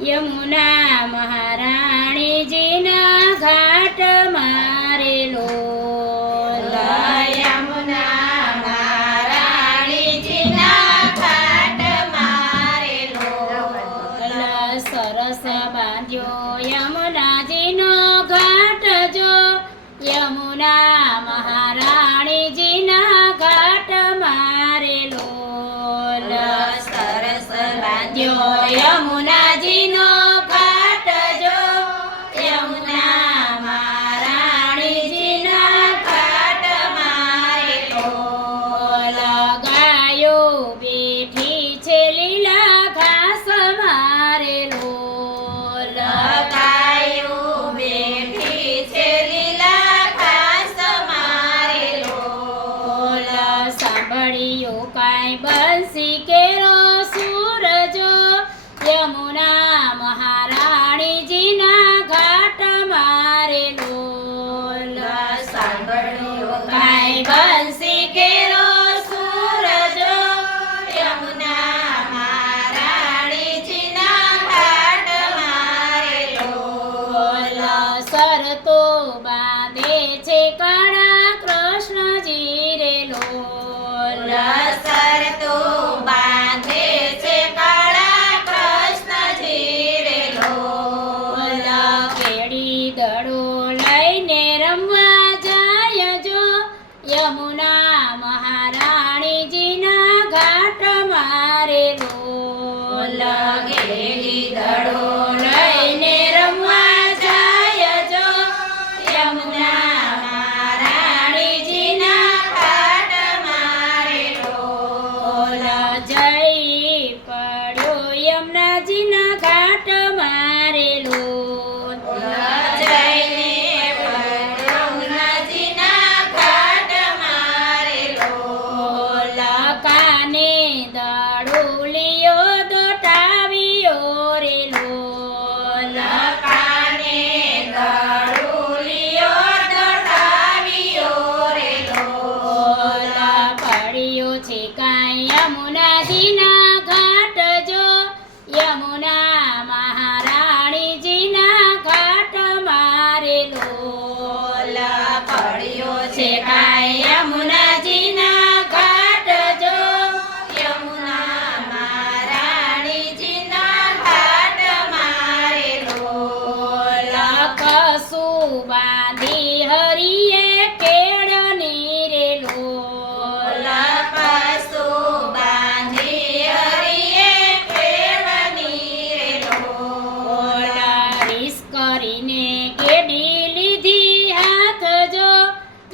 યમુના મહારાણીજીના ઘાટ મારે લોલ યમુના મહારાણીજીના ઘાટ મારે લોલ સરસ બાંધ્યો યમુનાજીનો ઘાટ જો યમુના મહારાણીજીના ઘાટ મારે લોલ સરસ બાંધ્યો યમુનાજીનો ઘાટ જો યમુના મહારાણીજીના ઘાટ મારે લોલ ગાયો બેઠી છે લીલા ઘાસ મારે લોલ ગાયો બેઠી છે લીલા ઘાસ મારે લોલ સાંભળ્યો કાંઈ બંસી કેરો સૂરજો યમુના મહારાણીજીના ઘાટ મારે લોલ સાંભળ્યો કાંઈ બંસી કેરો સૂરજો યમુના મહારાણીજીના ઘાટ મારે લોલ સરતો બાંધે છે કાળા કૃષ્ણજી રે લોલ સરતો બાંધે છે કાળા કૃષ્ણજી રે લોલ કેડી દડો લઈને રમવા જાય જો યમુના મહારાણીજીના ઘાટ મારે લોલ ગેડી દડો લઈને રમવા જાય જો યમુના મહારાણીજીના ઘાટ મારે લોલ જઈ પડ્યો યમુનાજીના ઘાટ મારે લોલ જઈને યમુનાજીના ઘાટ મારે લોલ કાને દડુલિયો દોટાવ્યો રે લોલ કાને દડુલિયો દોટાવ્યો રે લોલ પડ્યો છે કાંઈ યમુનાજીના ઘાટ જો યમુના મહારાણીજીના ઘાટ મારે લોલ પડ્યો છે કાંઈ યમુનાજીના ઘાટ જો યમુના મહારાણીજીના ઘાટ મારે લોલ કસું બાંધી હરિએ કેળની રે લોલ કસુ બાંધી હરિએ કેળની રે લોલ રીસ કરીને કેડી લીધી હાથ જો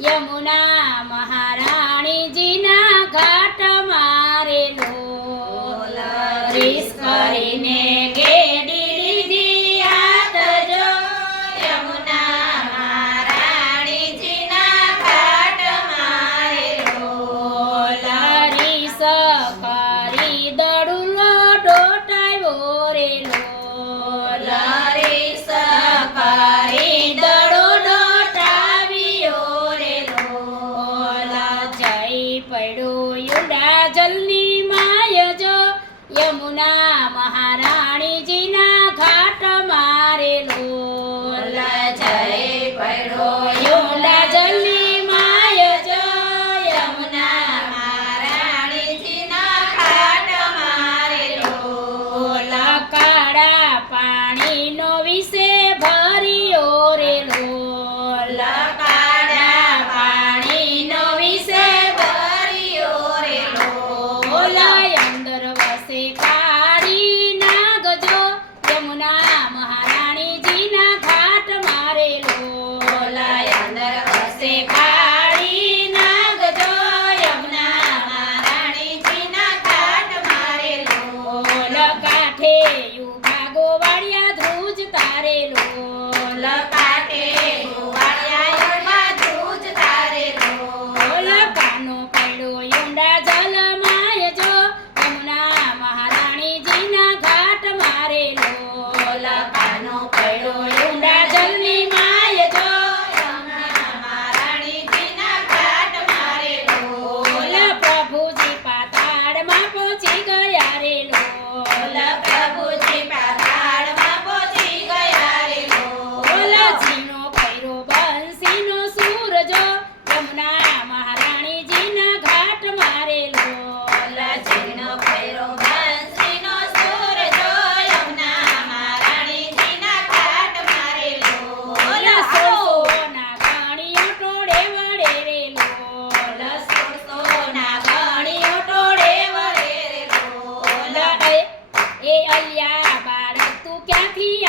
યમુના મહારાણીજીના ઘાટ મારે લોલ રીસ કરીને કેડી લીધી હાથ જો યમુના મહારાણીજીના ઘાટ મારે લોલ રીસ કરી દડુલો ડોટાવ્યો રે લોલ રીસ કરી દડો દોટાવ્યો રે લોલ જઈ પડ્યો યુડા જલની માય જો યમુના મહારાણીજીના ઘાટ મારે લોલ જય પડ્યો યુડા જલની માય જો યમુના મહારાણીજીના ઘાટ મારે લોલ કાળા પાણીનો વિશે ભર્યો રે લોલ કાળા પાણીનો વિષય ભર્યો રે લોલ અંદર વસે કાળી નાગજો યમુના મહારાણીજીના ઘાટ મારે લોલ અંદર વસે કાળી નાગજો યમુના મહારાણીજીના ઘાટ મારે લોલ કાંઠે યુભા ગોવાળિયા ધ્રુજ તારે લોલ કાંઠે ગોવાળિયા યુવા ધ્રુજ તારે લોલ કાનો પડ્યો યુંડા જલ માય જો યમુના મહારાણીજીના ઘાટ મારે લોલ કાનો પડ્યો યુંડા જલની માય જો યમુના મહારાણીજીના ઘાટ મારે લોલ પ્રભુજી પાતાળમાં પહોંચી ગયા રે લોલ પ્રભુજી નથી